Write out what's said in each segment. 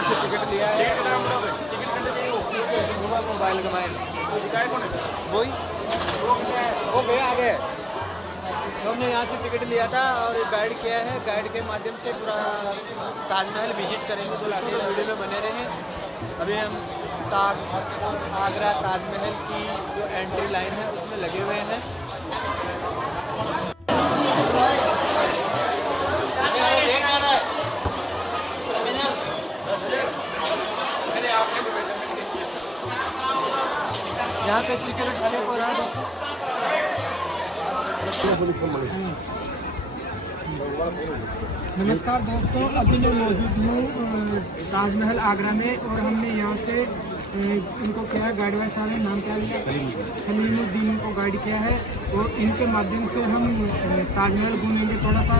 यहाँ से टिकट लिया है। मोबाइल कमाए वही वो गया आगे। तो हमने यहाँ से टिकट लिया था और गाइड किया है। गाइड के माध्यम से पूरा ताजमहल विजिट करेंगे। तो लास्ट वीडियो में बने रहे। अभी हम आगरा ताजमहल की जो एंट्री लाइन है उसमें लगे हुए हैं। यहाँ पे सिक्योरिटी चेक हो रहा है। नमस्कार दोस्तों, अभी मैं मौजूद हूँ ताजमहल आगरा में और हमने यहाँ से इनको क्या है, गाइड वाइज साहब नाम क्या लिया, सलीमुद्दीन को गाइड किया है और इनके माध्यम से हम ताजमहल घूमेंगे। थोड़ा सा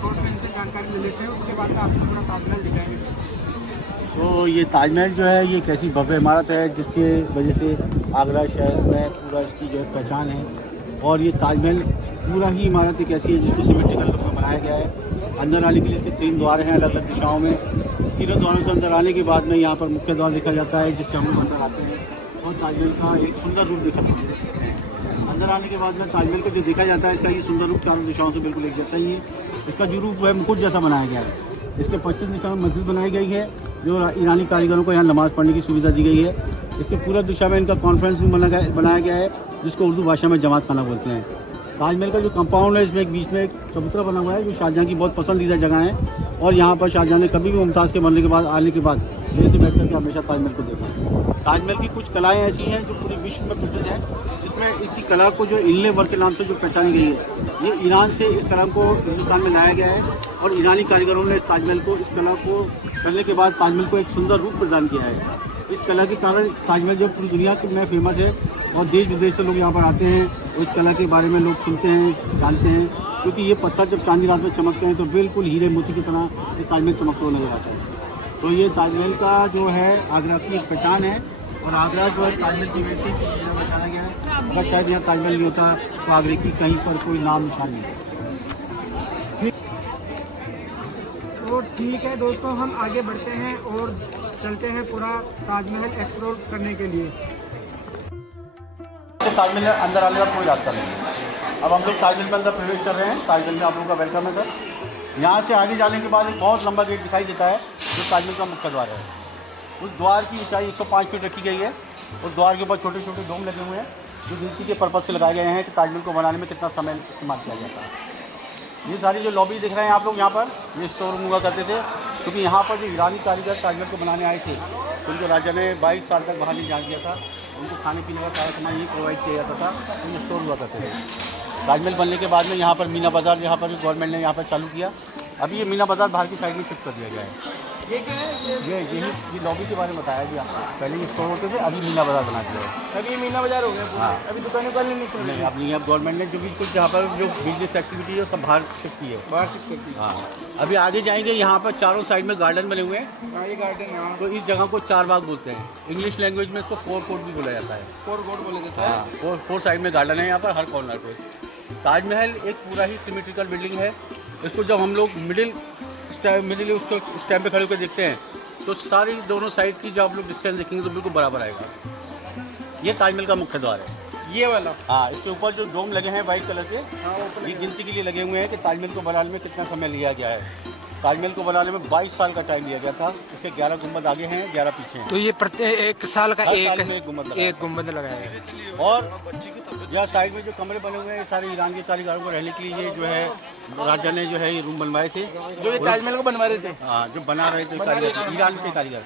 शॉर्ट में इनसे जानकारी ले लेते हैं, उसके बाद आपको पूरा ताजमहल दिखाएंगे। तो ये ताजमहल जो है ये एक ऐसी भव्य इमारत है जिसके वजह से आगरा शहर में पूरा इसकी जो है पहचान है। और ये ताजमहल पूरा ही इमारत एक ऐसी है जिसको सिमेट्रिकल लुक में बनाया गया है। अंदर आने के लिए इसके 3 द्वार हैं अलग अलग दिशाओं में। तीनों द्वारों से अंदर आने के बाद में यहाँ पर मुख्य द्वार देखा जाता है जिससे हम लोग अंदर आते हैं और ताजमहल का एक सुंदर रूप देखा सकते हैं। अंदर आने के बाद में ताजमहल को जो देखा जाता है इसका ये सुंदर रूप चारों दिशाओं से बिल्कुल एक जैसा ही है। इसका जो रूप है मुकुट जैसा बनाया गया है। इसके पश्चिम दिशा में मस्जिद बनाई गई है जो ईरानी कारीगरों को यहाँ नमाज़ पढ़ने की सुविधा दी गई है। इसके पूरब दिशा में इनका कॉन्फ्रेंस रूम बनाया गया है जिसको उर्दू भाषा में जमात खाना बोलते हैं। ताजमहल का जो कंपाउंड है इसमें एक बीच में एक चबूतरा बना हुआ है जो शाहजहाँ की बहुत पसंदीदा जगह है। और यहाँ पर शाहजहाँ ने कभी भी मुमताज़ के मरने के बाद आने के बाद जैसे बैठ करके हमेशा ताजमहल को देखा। ताजमहल की कुछ कलाएँ ऐसी हैं जो पूरे विश्व में प्रसिद्ध हैं, जिसमें इसकी कला को जो इनले वर्क के नाम से जो पहचानी गई है, ये ईरान से इस कला को हिंदुस्तान में लाया गया है। और ईरानी कारीगरों ने इस ताजमहल को इस कला को करने के बाद ताजमहल को एक सुंदर रूप प्रदान किया है। इस कला के कारण ताजमहल जो पूरी दुनिया में फेमस है और देश विदेश से लोग यहाँ पर आते हैं। इस कला के बारे में लोग सुनते हैं, जानते हैं, क्योंकि ये पत्थर जब चांदी रात में चमकते हैं तो बिल्कुल हीरे मोती की तरह ये ताजमहल चमकते हुए नजर आता है। तो ये ताजमहल का जो है आगरा की एक पहचान है। और आगरा जो है ताजमहल की वजह से बचाया गया है। अगर शायद यहाँ ताजमहल नहीं होता तो आगरे की कहीं पर कोई नाम निशान नहीं है। तो ठीक है दोस्तों, हम आगे बढ़ते हैं और चलते हैं पूरा ताजमहल एक्सप्लोर करने के लिए। ताजमहल अंदर आने का कोई रास्ता नहीं है। अब हम लोग ताजमहल में अंदर प्रवेश कर रहे हैं। ताजमहल में आप लोगों का वेलकम है सर। यहाँ से आगे जाने के बाद एक बहुत लंबा गेट दिखाई देता है जो ताजमहल का मुख्य द्वार है। उस द्वार की ऊंचाई 105 फीट रखी गई है और द्वार के ऊपर छोटे छोटे डोम लगे हुए हैं जो गिनती के पर्पज़ से लगाए गए हैं कि ताजमहल को बनाने में कितना समय इस्तेमाल किया जाता है। ये सारी जो लॉबी दिख रहे हैं आप लोग यहाँ पर, ये स्टोर रूम हुआ करते थे, क्योंकि यहाँ पर जो ईरानी कारीगर ताजमहल को बनाने आए थे उनके राजा ने 22 साल तक बाहर नहीं जान दिया था। उनको खाने पीने का सारा सामान यही प्रोवाइड किया जाता था। ये स्टोर हुआ करते थे। ताजमहल बनने के बाद में यहाँ पर मीना बाज़ार यहाँ पर गवर्नमेंट ने यहाँ पर चालू किया। अभी ये मीना बाज़ार बाहर की साइड में शिफ्ट कर दिया गया है। ये क्या है? ये लॉबी के बारे में बताया जी आपको। पहले ये स्टोर होते थे, अभी मीना बाज़ार बना दिया है। अभी मीना बाजार हो गया। हाँ, अभी दुकानें नहीं खुल नहीं, अब नहीं। अब गवर्नमेंट ने जो भी कुछ यहाँ पर जो बिजनेस एक्टिविटी है सब बाहर शिफ्ट की है। बाहर शिफ्ट कर दी। हाँ, अभी आगे जाएंगे। यहाँ पर चारों साइड में गार्डन बने हुए हैं। हाँ, ये गार्डन यहाँ तो इस जगह को 4 बाग बोलते हैं। इंग्लिश लैंग्वेज में इसको 4 कोर्ट भी बोला जाता है। 4 कोर्ट बोला जाता है। हाँ, 4 साइड में गार्डन है यहाँ पर हर कॉर्नर पे। ताजमहल एक पूरा ही सिमेट्रिकल बिल्डिंग है। इसको जब हम लोग मिडिल उसको स्टैम्प पे खड़े होकर देखते हैं तो सारी दोनों साइड की जब आप लोग डिस्टेंस देखेंगे तो बिल्कुल बराबर आएगा। ये ताजमहल का मुख्य द्वार है, ये वाला। हाँ, इसके ऊपर जो डोम लगे हैं वाइट कलर के, ये गिनती के लिए लगे हुए हैं कि ताजमहल को बनाने में कितना समय लिया गया है। ताजमहल को बनाने में 22 साल का टाइम लिया गया था। इसके 11 गुंबद आगे हैं, 11 पीछे हैं। तो ये प्रत्येक एक साल का एक गुंबद लगाया है। और यहाँ साइड में जो कमरे बने हुए हैं सारे ईरान के कारीगरों को रहने के लिए जो है राजा ने जो है ये रूम बनवाए थे। जो ये ताजमहल को बनवा रहे थे। हाँ, जो बना रहे थे कारीगर, ईरान के कारीगर।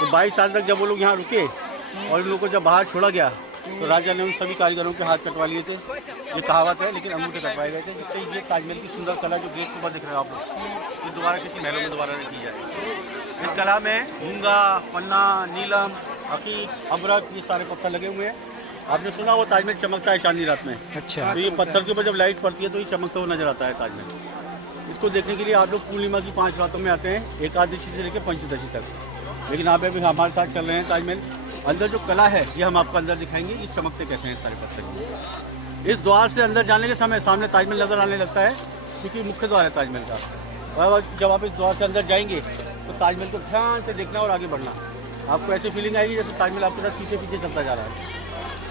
तो 22 साल तक जब वो लोग यहाँ रुके और इन लोगों को जब बाहर छोड़ा गया तो राजा ने उन सभी कारीगरों के हाथ कटवा लिए थे। ये कहावत है, लेकिन अंगूठे कटवाए गए थे जिससे ये ताजमहल की सुंदर कला जो गेट के ऊपर दिख रहे हो आप लोग, ये दोबारा किसी महलों में दोबारा नहीं की जाए। इस कला में मूंगा, पन्ना, नीलम, हकी, अबरक, ये सारे पत्थर लगे हुए हैं। आपने सुना वो ताजमहल चमकता है चांदनी रात में। अच्छा। तो ये पत्थर के ऊपर जब लाइट पड़ती है तो ये चमकता हुआ नजर आता है ताजमहल। इसको देखने के लिए आप लोग पूर्णिमा की 5 रातों में आते हैं, एकादशी से लेकर पंचदशी तक। लेकिन आप अभी हमारे साथ चल रहे हैं ताजमहल। अंदर जो कला है ये हम आपको अंदर दिखाएंगे, ये चमकते कैसे हैं सारे पत्थर। इस द्वार से अंदर जाने के समय सामने ताजमहल नजर आने लगता है, क्योंकि मुख्य द्वार है ताजमहल का। और जब आप इस द्वार से अंदर जाएंगे तो ताजमहल को ध्यान से देखना और आगे बढ़ना। आपको ऐसी फीलिंग आएगी जैसे ताजमहल आपके साथ पीछे पीछे चलता जा रहा है।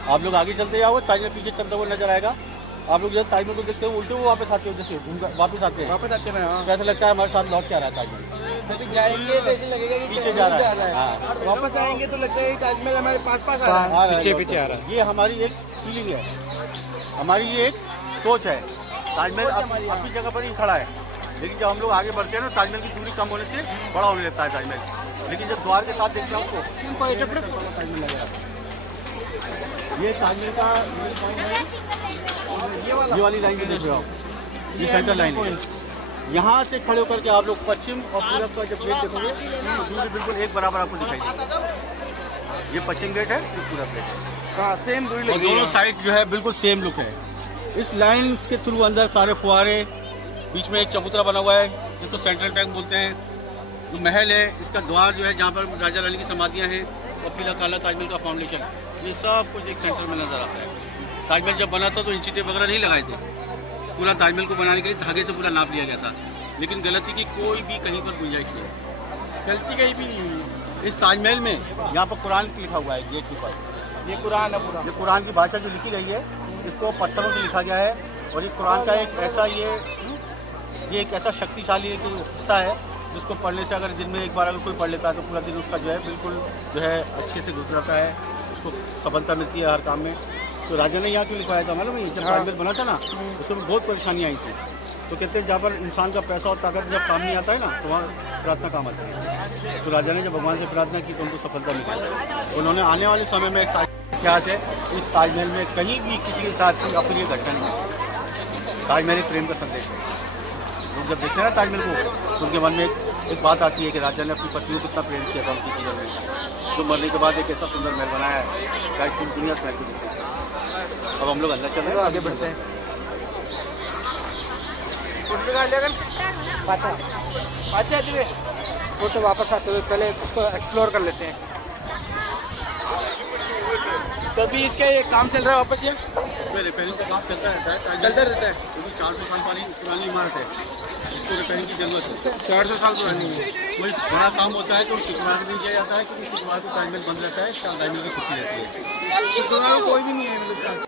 आप लोग आगे चलते जाओगे, ताजमहल पीछे चलता हुआ नजर आएगा। आप लोग जब ताजमहल को देखते हो उल्टे वो वापस आते हो, जैसे वापस आते हैं तो ऐसा लगता है हमारे साथ लौट के आ रहा है ताजमहल। अभी जाएंगे तो ऐसे लगेगा कि पीछे जा रहा है। हाँ। वापस आएंगे तो लगता है ताजमहल हमारे पास पास आ रहा है, पीछे पीछे आ रहा है। ये हमारी एक फीलिंग है, हमारी ये एक सोच है। ताजमहल अपनी जगह पर ही खड़ा है, लेकिन जब हम लोग आगे बढ़ते हैं ना ताजमहल की दूरी कम होने से बड़ा होने लगता है ताजमहल। लेकिन जब द्वार के साथ देखते हैं उसको ताजमहल लगेगा। ये ताजमहल का ये वाली लाइन में देख रहे हो आप, ये सेंट्रल लाइन है। यहाँ से खड़े होकर के आप लोग पश्चिम और पूरब का जब गेट देखोगे तो दूरी बिल्कुल एक बराबर आपको दिखाई देगा। ये पश्चिम गेट है, ये पूरब गेट है। हाँ, सेम दूरी लगी है। दोनों साइड जो है बिल्कुल सेम लुक है। इस लाइन के थ्रू अंदर सारे फुहारे, बीच में एक चबूतरा बना हुआ है जिसको सेंट्रल टैंक बोलते हैं। जो महल है इसका द्वार जो है जहाँ पर राजा रानी की समाधियाँ हैं और पीला काला ताजमहल का फाउंडेशन, ये सब कुछ एक सेंटर में नज़र आता है। ताजमहल जब बना था तो इंची टेप वगैरह नहीं लगाए थे, पूरा ताजमहल को बनाने के लिए धागे से पूरा नाप लिया गया था। लेकिन गलती की कोई भी कहीं पर गुंजाइश नहीं, गलती कहीं भी नहीं। इस ताजमहल में यहाँ पर कुरान लिखा हुआ है गेट के ऊपर, ये कुरान है पूरा। ये कुरान की भाषा जो लिखी गई है इसको पत्थरों से लिखा गया है। और ये कुरान का एक ऐसा ये एक ऐसा शक्तिशाली एक हिस्सा है जिसको पढ़ने से अगर दिन में एक बार अगर कोई पढ़ लेता है तो पूरा दिन उसका जो है बिल्कुल जो है अच्छे से गुजरता है, उसको सफलता मिलती है हर काम में। तो राजा ने यहाँ क्यों लिखवाया था मालूम है? जब ताजमहल बना था ना उसमें बहुत परेशानी आई थी, तो कहते हैं जहाँ पर इंसान का पैसा और ताकत जब काम नहीं आता है ना तो वहाँ प्रार्थना काम आती है। तो राजा ने जब भगवान से प्रार्थना की तो उनको सफलता मिली। उन्होंने आने वाले समय में इतिहास है, इस ताजमहल में कहीं भी किसी के साथ कोई अप्रिय घटना नहीं है। ताजमहल एक प्रेम का संदेश है। लोग जब देखते हैं ना ताजमहल को तो उनके मन में एक बात आती है कि राजा ने अपनी पत्नी को कितना प्रेम किया था उनकी जीवन में, तो मरने के बाद एक ऐसा सुंदर महल बनाया है क्या पूरी दुनिया महल को देखती है। अब हम लोग अंदर चल रहे हैं, आगे बढ़ते हैं। फोटो वापस आते हुए पहले इसको एक्सप्लोर कर लेते हैं। तो अभी इसका ये काम चल रहा है वापस, ये इसमें रिपेयरिंग का काम चलता रहता है, चलता रहता है क्योंकि 400 साल पुरानी इमारत है, इसको रिपेयरिंग की जरूरत है। 400 साल पुरानी है। कोई बड़ा काम होता है तो शुक्रवार के दिन किया जाता है क्योंकि शुक्रवार को ताजमहल बंद रहता है, ताजमहल की छुट्टी रहती है। शुक्रवार को कोई भी नहीं है मतलब।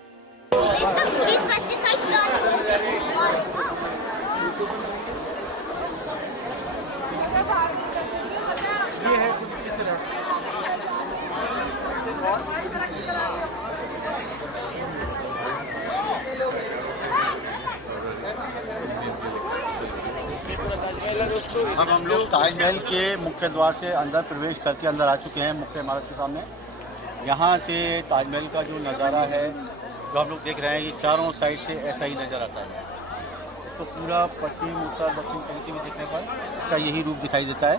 ये है इस तरह। अब हम लोग ताजमहल के मुख्य द्वार से अंदर प्रवेश करके अंदर आ चुके हैं मुख्य इमारत के सामने। यहाँ से ताजमहल का जो नज़ारा है जो हम लोग देख रहे हैं ये चारों साइड से ऐसा ही नज़र आता है। इसको पूरा पश्चिम उत्तर दक्षिण कहीं से भी देखने पर इसका यही रूप दिखाई देता है।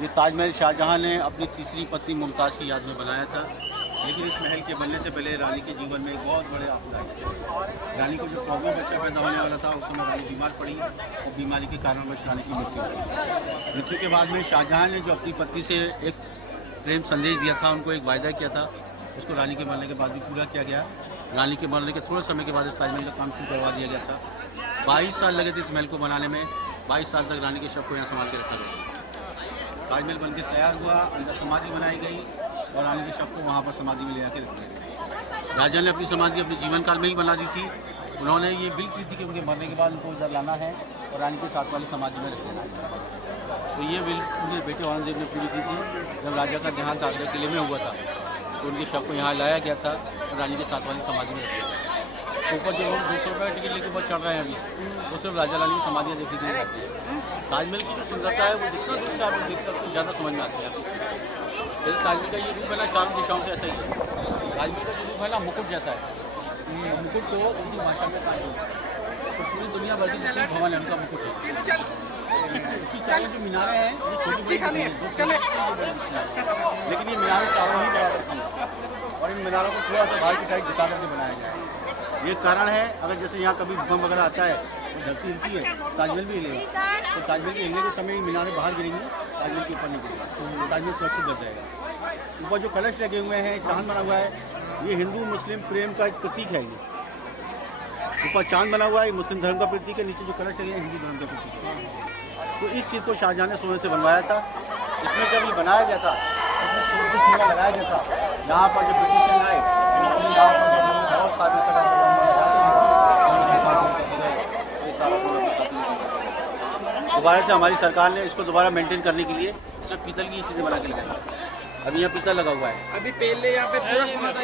ये ताजमहल शाहजहाँ ने अपनी तीसरी पत्नी मुमताज़ की याद में बनाया था, लेकिन इस महल के बनने से पहले रानी के जीवन में एक बहुत बड़े आपदा आई। रानी को जब 14वां बच्चा पैदा होने वाला था उस समय रानी बीमार पड़ी और बीमारी के कारणवश रानी की मृत्यु हुई। मृत्यु के बाद में शाहजहाँ ने जो अपनी पत्नी से एक प्रेम संदेश दिया था, उनको एक वायदा किया था, उसको रानी के मरने के बाद भी पूरा किया गया। रानी के मरने के थोड़े समय के बाद इस ताजमहल का काम शुरू करवा दिया गया था। 22 साल लगे थे इस महल को बनाने में। 22 साल तक रानी के शव को यहाँ संभाल के रखा गया। ताजमहल बनकर तैयार हुआ, अंदर समाधि बनाई गई और रानी के शव को वहाँ पर समाधि में ले आकर रखा गया। राजा ने अपनी समाधि अपने जीवन काल में ही बना दी थी। उन्होंने ये बिल की थी कि उनके मरने के बाद उनको इधर लाना है और रानी के साथ वाली समाधि में रख देना है। तो ये बिल उनके बेटे औरंगजेब ने पूरी की थी। जब राजा का देहांत आगरा किले में हुआ था तो उनके शव को यहाँ लाया गया था और रानी के साथ वाली समाधि में रख दिया था। ऊपर जो लोग 200 रुपये का टिकट लेके ऊपर चढ़ रहे हैं अभी, वो सिर्फ राजा रानी की समाधियाँ देखने के लिए आते हैं। ताजमहल की जो सुंदरता है वो जितना दूर से आप लोग देखते हैं तो ज़्यादा समझ में आती है आपको। जैसे ताजमहल का ये रूप है ना चारों दिशाओं से ऐसा ही है। ताजमहल का जो रूप है ना मुकुट जैसा है। मुकुट को उर्दू भाषा में ताजमहल तो पूरी दुनिया भर की जितने भवन है उनका मुकुट है। इसकी चारों जो मीनारें हैं ये छोटी बड़ी हैं, लेकिन ये मीनारें चारों ही बराबर की हैं और इन मीनारों को थोड़ा सा बाहर की साइड झुका करके बनाया गया है। ये कारण है अगर जैसे यहाँ कभी भूकंप वगैरह आता है धरती हिलती है, ताजमहल भी हिलेगा, तो ताजमहल के हिलने के समय मीनारें बाहर गिरेंगी, ताजमहल के ऊपर नहीं गिरेगा, तो ताजमहल सुरक्षित बच जाएगा। ऊपर जो कलश लगे हुए हैं, चांद बना हुआ है, ये हिंदू मुस्लिम प्रेम का एक प्रतीक है। ये ऊपर चांद बना हुआ है, ये मुस्लिम धर्म का प्रतीक है, नीचे जो कलश लगे हैं हिंदू धर्म का प्रतीक है। तो इस चीज़ को शाहजहाँ ने सोने से बनवाया था। इसमें जब ये बनाया गया था, इसमें चीना लगाया गया था। यहाँ पर जब ब्रिटिश आए तो यहाँ पर बहुत सारे दोबारा से हमारी सरकार ने इसको दोबारा मेंटेन करने के लिए इसमें पीतल की चीज़ें बना के लगाई। अभी यहाँ पीतल लगा हुआ है। अभी पहले यहाँ पे पूरा सोना था,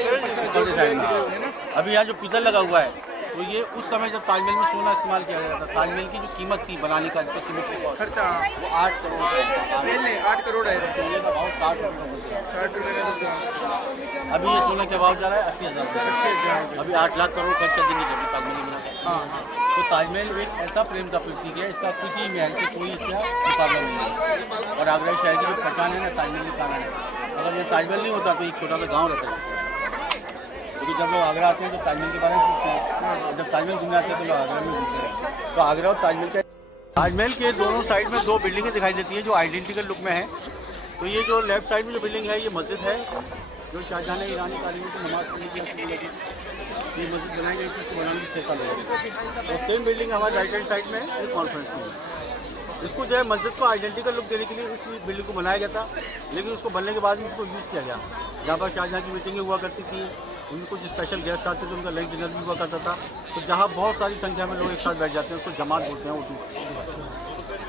अभी यहाँ जो पीतल लगा हुआ है तो ये उस समय जब ताजमहल में सोना इस्तेमाल किया गया था, ताजमहल की जो कीमत थी बनाने का जिसका सीमेंट का खर्चा वो 8 करोड़ पहले 8 करोड़ है, सोने का भाव 60 ₹60 का। अभी ये सोने का भाव जा रहा है 80,000। अभी 8 लाख करोड़ खर्च कर देंगे जब ताजमहल बना सकते। तो ताजमहल एक ऐसा प्रेम का प्रतीक है, इसका किसी महल से कोई इसका मुकाबला नहीं है। और आगरा शहर की जो पहचान है ना ताजमहल के कारण है। अगर ये ताजमहल नहीं होता तो एक छोटा सा गाँव रहता है। क्योंकि जब लोग आगरा आते हैं तो ताजमहल के बारे में पूछते हैं, जब ताजमहल घूमने आते हैं तो लोग आगरा में घूमते हैं। तो आगरा और ताजमहल के दोनों साइड में 2 बिल्डिंगें दिखाई देती हैं जो आइडेंटिकल लुक में है। तो ये जो लेफ्ट साइड में जो बिल्डिंग है ये मस्जिद है, जो शाहजहाँ ने ईरानी कारीगरों को नमाज पढ़ने की लगी। ये मस्जिद बनाई गई थी, इसको बनाने में 6 साल लगे। और सेम बिल्डिंग हमारे राइट हैंड साइड में है, ये कॉन्फ्रेंस रूम। इसको जो है मस्जिद को आइडेंटिकल लुक देने के लिए इस बिल्डिंग को बनाया गया था, लेकिन उसको बनने के बाद में इसको यूज़ किया गया। जहाँ पर शाहजहाँ की मीटिंगें हुआ करती थी, उनमें कुछ स्पेशल गेस्ट आते थे, उनका लंच डिनर भी हुआ करता था। तो जहाँ बहुत सारी संख्या में लोग एक साथ बैठ जाते हैं उसको जमात बोलते हैं।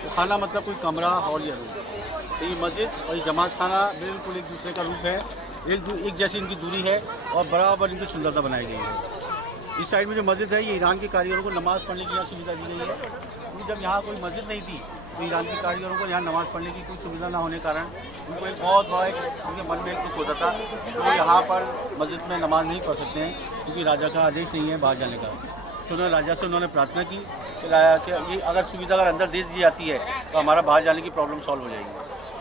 तो खाना मतलब कोई कमरा और ये रूम, तो ये मस्जिद और ये जमात खाना बिल्कुल एक दूसरे का रूप है, एक जैसी इनकी दूरी है और बराबर इनकी सुंदरता बनाई गई है। इस साइड में जो मस्जिद है ये ईरान के कारीगरों को नमाज़ पढ़ने की यहाँ सुविधा दी गई है। क्योंकि जब यहाँ कोई मस्जिद नहीं थी तो ईरान के कारीगरों को यहाँ नमाज़ पढ़ने की कोई सुविधा ना होने के कारण उनको एक बहुत बड़ा उनके मन में एक दुख होता था कि वो यहाँ पर मस्जिद में नमाज़ नहीं पढ़ सकते हैं क्योंकि राजा का आदेश नहीं है बाहर जाने का। तो उन्होंने राजा से प्रार्थना की कि ये अगर सुविधा अगर अंदर दे दी जाती है तो हमारा बाहर जाने की प्रॉब्लम सॉल्व हो जाएगी।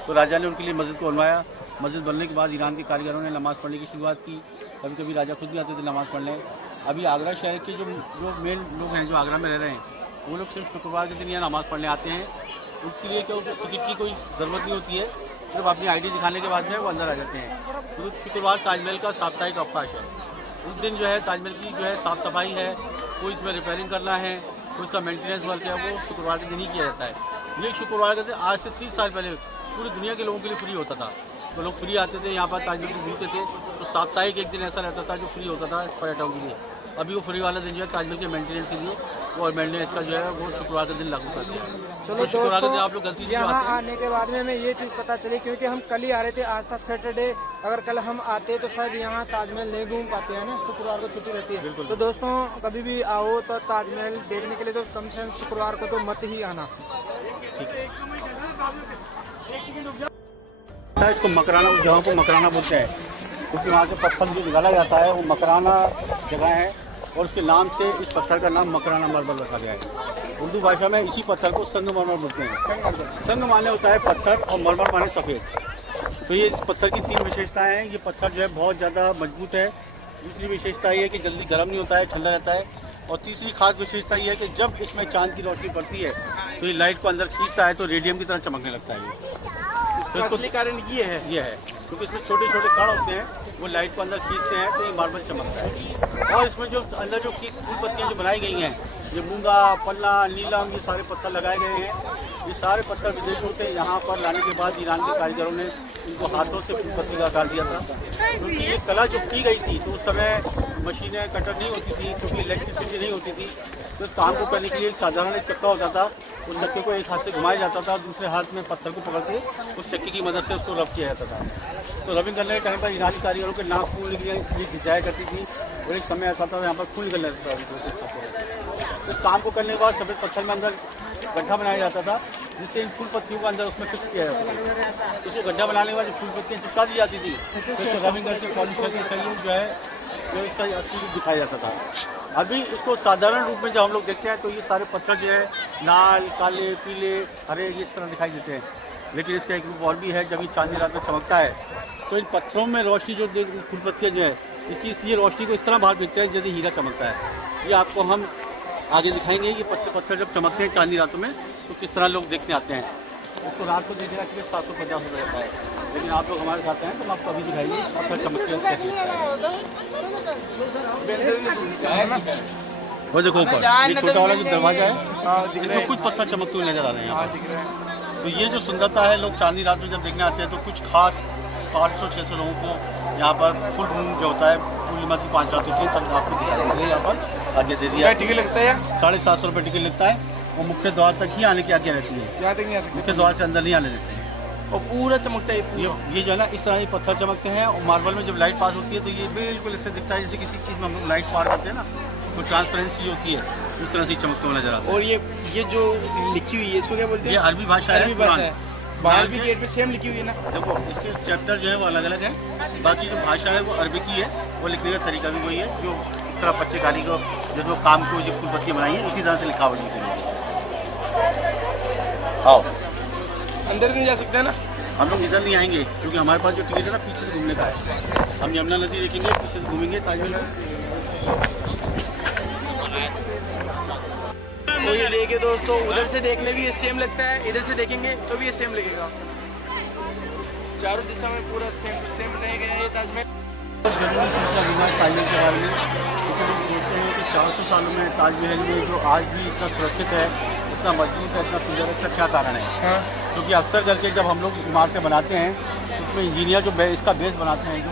तो राजा ने उनके लिए मस्जिद को बनवाया। मस्जिद बनने के बाद ईरान के कारीगरों ने नमाज़ पढ़ने की शुरुआत की। कभी कभी राजा खुद भी आते थे नमाज़ पढ़ने। अभी आगरा शहर के जो मेन लोग हैं जो आगरा में रह रहे हैं वो लोग सिर्फ शुक्रवार के दिन यहाँ नमाज़ पढ़ने आते हैं। उसके लिए क्या टिकट की कोई ज़रूरत नहीं होती है, सिर्फ अपनी आईडी दिखाने के बाद में वो अंदर आ जाते हैं। तो शुक्रवार ताजमहल का साप्ताहिक अवकाश है। उस दिन जो है ताजमहल की जो है साफ़ सफाई है, कोई इसमें रिपेयरिंग करना है, कोई उसका मेंटेनेंस वर्क है, वो शुक्रवार के दिन ही किया जाता है। ये शुक्रवार के दिन आज से 30 साल पहले पूरी दुनिया के लोगों के लिए फ्री होता था। तो लोग फ्री आते थे यहाँ पर ताजमहल को घूमते थे। तो साप्ताहिक एक दिन ऐसा रहता था जो फ्री होता था पर्यटकों के लिए। अभी वो फ्री वाला दिन जो है ताजमहल के मेंटेनेंस के लिए और मेंटेनेंस का जो है वो शुक्रवार के दिन लागू कर दिया। चलो शुक्रवार के दिन आप लोग गलती से यहाँ आने के बाद में हमें ये चीज़ पता चली, क्योंकि हम कल ही आ रहे थे, आज था सैटरडे। अगर कल हम आते तो शायद यहाँ ताजमहल नहीं घूम पाते हैं ना, शुक्रवार को छुट्टी रहती है। तो दोस्तों कभी भी आओ तो ताजमहल देखने के लिए तो कम से कम शुक्रवार को तो मत ही आना। ठीक है। इसको मकराना, उस जगह को मकराना बोलते हैं क्योंकि वहाँ से पत्थर जो निकाला जाता है वो मकराना जगह है और उसके नाम से इस पत्थर का नाम मकराना मार्बल रखा गया है। उर्दू भाषा में इसी पत्थर को संगमरमर बोलते हैं। संग माने होता है पत्थर और मरमर माने सफ़ेद। तो ये इस पत्थर की 3 विशेषताएँ हैं। ये पत्थर जो है बहुत ज़्यादा मजबूत है। दूसरी विशेषता ये है कि जल्दी गर्म नहीं होता है, ठंडा रहता है। और तीसरी खास विशेषता ये है कि जब इसमें चांद की रोशनी पड़ती है तो ये लाइट को अंदर खींचता है तो रेडियम की तरह चमकने लगता है। तो इसका कारण ये है क्योंकि इसमें छोटे छोटे कण होते हैं, वो लाइट को अंदर खींचते हैं तो ये मार्बल चमकता है। और इसमें जो अंदर जो फूल पत्तियाँ जो बनाई गई हैं, ये मूंगा, पन्ना, नीलम, ये सारे पत्थर लगाए गए हैं। ये सारे पत्थर विदेशों से यहाँ पर लाने के बाद ईरान के कारीगरों ने इनको हाथों से फूल पत्ती का आकार दिया था। क्योंकि ये कला जो की गई थी तो उस समय मशीनें कटर नहीं होती थी, क्योंकि इलेक्ट्रिसिटी नहीं होती थी। तो इस काम को करने के लिए एक साधारण एक चक्का होता था। उस चक्के को एक हाथ से घुमाया जाता था, दूसरे हाथ में पत्थर को पकड़ के उस चक्के की मदद से उसको रब किया जाता था। तो रबिंग करने के टाइम पर ईरानी कारीगरों के नाक खून खिंचाया करती थी और एक समय ऐसा था यहाँ पर खून निकलने लगता था। इस काम को करने के बाद सफ़ेद पत्थर में अंदर गड्ढा बनाया जाता था जिससे इन फूल पत्तियों को अंदर उसमें फिक्स किया जाता था। उसको गड्ढा बनाने के बाद फूल पत्तियाँ चिपका दी जाती थी। तो रबिंग करके पॉलिश करके सही जो है जो इसका असली रूप दिखाया जाता था। अभी इसको साधारण रूप में जब हम लोग देखते हैं तो ये सारे पत्थर जो है लाल, काले, पीले, हरे इस तरह दिखाई देते हैं। लेकिन इसका एक रूप और भी है। जब ये चांदनी रात में चमकता है तो इन पत्थरों में रोशनी जो फूल पत्तियाँ जो है इसकी ये रोशनी को इस तरह बाहर फेंकते हैं जैसे हीरा चमकता है। ये आपको हम आगे दिखाएंगे। ये पत्थर जब चमकते हैं चांदनी रातों में तो किस तरह लोग देखने आते हैं। इसको रात को देखने के लिए 750 रुपये रहता है, लेकिन आप लोग हमारे साथ हैं तो हम आपको अभी दिखाएंगे पत्थर चमकते हैं। वो देखो ऊपर ये छोटा वाला जो दरवाजा है इसमें कुछ पत्थर चमकते हुए नजर आ रहे हैं यहाँ पर। तो ये जो सुंदरता है, लोग चांदनी रात में जब देखने आते हैं तो कुछ खास 500-600 लोगों को यहाँ पर फुल मून जो होता है, पूर्णिमा की 5 रात होती है, तब आपको दिखाई देंगे यहाँ पर आगे दे दिया। टिकट लगता है? 750 रुपये टिकट लगता है और मुख्य द्वार तक ही आने की आज्ञा रहती है, यहाँ तक नहीं आ सकते, मुख्य द्वार से अंदर नहीं आने देते हैं। और पूरा चमकता है ये जो है ना इस तरह ये पत्थर चमकते हैं और मार्बल में जब लाइट पास होती है तो ये बिल्कुल इससे दिखता है जैसे किसी चीज़ में हम लोग लाइट पार करते हैं ना, तो ट्रांसपेरेंसी जो होती है इस तरह से चमकते हुए नजर आता है। और ये जो लिखी हुई है इसको क्या बोलते हैं? ये अरबी भाषा है। अरबी भाषा है। बाहर भी गेट पे सेम लिखी हुई है ना? देखो इसके चैप्टर जो है वो अलग अलग है, बाकी जो भाषा है वो अरबी की है, वो लिखने का तरीका भी वही है, जो इस तरह बच्चे काली को जो काम को जो फूल पत्ती बनाई है इसी तरह से लिखावट लिखी है। आओ अंदर नहीं जा सकते ना? हम लोग इधर नहीं आएंगे क्योंकि हमारे पास जो टिकट है ना पीछे से घूमने का है। हम यमुना नदी देखेंगे, पीछे से घूमेंगे ताजमहल। तो ये देखिए दोस्तों, उधर से देखने भी ये सेम लगता है, इधर से देखेंगे तो भी ये सेम लगेगा। चारों दिशा में पूरा सेम रहेगा ये ताजमहल। जरूरी सूचना देना है ताजमहल के बारे में। क्योंकि हम देखते हैं कि 400 सालों में ताजमहल में जो आज भी इतना सुरक्षित है, इतना मजबूत है, इतना सुंदर है, इसका क्या कारण है? हाँ। क्योंकि अक्सर करके जब हम लोग इमारतें बनाते हैं उसमें इंजीनियर जो इसका बेस बनाते हैं, जो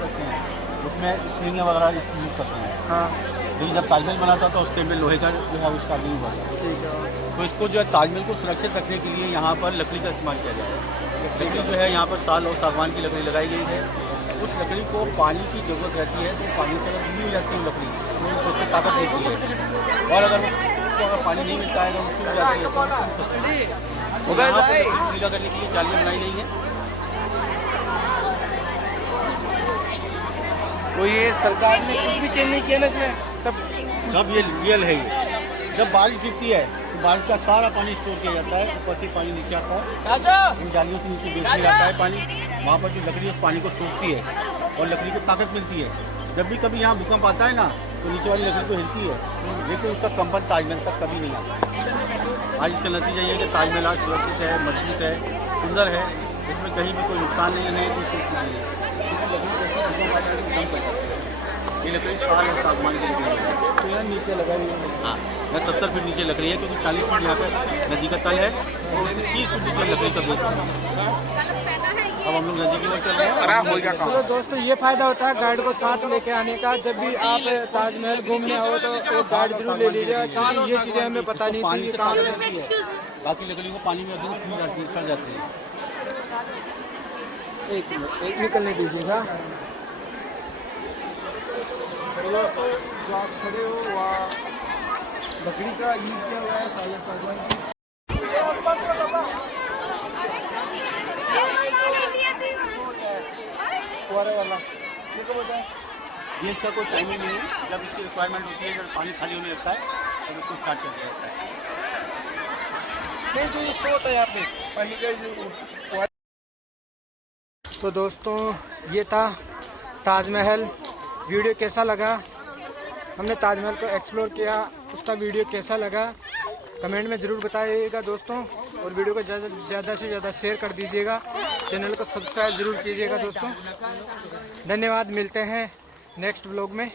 करते हैं उसमें स्प्रिंग वगैरह यूज़ करते हैं। हाँ। लेकिन जब ताजमहल बना था तो उस टाइम में लोहे का जो है उसका नहीं हुआ था। ठीक है। तो इसको जो है ताजमहल को सुरक्षित रखने के लिए यहाँ पर लकड़ी का इस्तेमाल किया जाता है। लकड़ी जो है यहाँ पर साल और सागवान की लकड़ी लगाई गई है। उस लकड़ी को पानी की ज़रूरत रहती है, तो पानी से अगर मिल जाती है लकड़ी तो उसकी ताकत मिलती है, और अगर उसको अगर पानी नहीं मिलता है तो सूख जाती है। तो यहाँ पर गीला करने के लिए जालियाँ बनाई गई हैं। तो ये सरकार ने कुछ भी चेंज नहीं किया ना इसमें? सब ये रियल है। ये जब बारिश गिरती है तो बारिश का सारा पानी स्टोर किया जाता है, ऊपर से पानी नीचे आता है, इन जालियों से नीचे बेच दिया जाता है पानी। वहाँ पर जो लकड़ी उस पानी को सोखती है और लकड़ी को ताकत मिलती है। जब भी कभी यहाँ भूकंप आता है ना तो नीचे वाली लकड़ी को हिलती है, लेकिन उसका कंपन ताजमहल तक कभी नहीं आता। आज इसका नतीजा ये है कि ताजमहल आज सुरक्षित है, मजबूत है, सुंदर है, इसमें कहीं भी कोई नुकसान नहीं है, कोई चीज़ नहीं है। ये लकड़ी साल और सागवान की लकड़ी है, तो यहाँ नीचे लगा हुई है। हाँ, यहाँ 70 फीट नीचे लकड़ी है, क्योंकि 40 फीट यहाँ पे नदी का तल है और उसमें 30 फीट नीचे लकड़ी का बेस है। अब हम लोग नदी की ओर चल रहे हैं। चलो दोस्तों, ये फायदा होता है गाइड को साथ लेके आने का। जब भी आप ताजमहल घूमने आओ तो एक गाइड जरूर ले लीजिएगा, क्योंकि ये चीज़ें हमें पता नहीं पानी थी से कहाँ ताकत पे। मिलती है, बाकी लकड़ी को पानी में अधिक फूल जाती है, सड़ जाती है। एक निकलने दीजिएगा। जो आप खड़े हो वहाँ लकड़ी का यूज किया हुआ है, सागवान की। वाला ये कब होता है? ये इसका कोई टाइमिंग नहीं है, जब इसकी रिक्वायरमेंट होती है, जब पानी खाली होने लगता है तब इसको स्टार्ट कर दिया जाता है। नहीं, जो ये शो होता है यहाँ पे पानी का जो। तो दोस्तों, ये था ताजमहल। वीडियो कैसा लगा? हमने ताजमहल को एक्सप्लोर किया, उसका वीडियो कैसा लगा कमेंट में ज़रूर बताइएगा दोस्तों, और वीडियो को ज़्यादा से ज़्यादा शेयर कर दीजिएगा, चैनल को सब्सक्राइब ज़रूर कीजिएगा दोस्तों। धन्यवाद, मिलते हैं नेक्स्ट व्लॉग में।